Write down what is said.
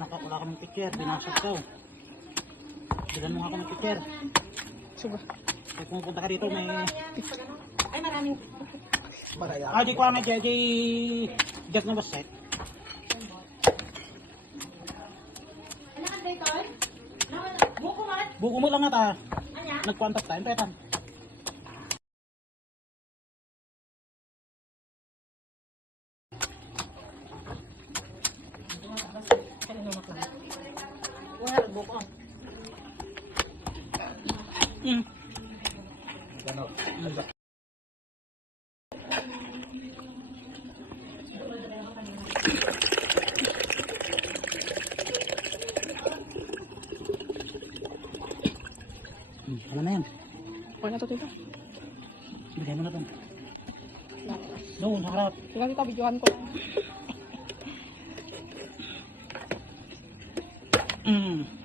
Wala kaming picture, binasag ko. Bilan mo nga ako ng picture. Sige. Pag pumupunta ka dito, may... Ay, maraming. Di ko na di Jack na basta. Ano ka dito? Buko mat? Buko mo lang ata. Anya? Nagkuantas tayo, petan. Wala, buko. Ano na yan? Wala na to, tita. Bigay mo na ito. Doon, sa harap. Sige, tita, videohan ko. Mm.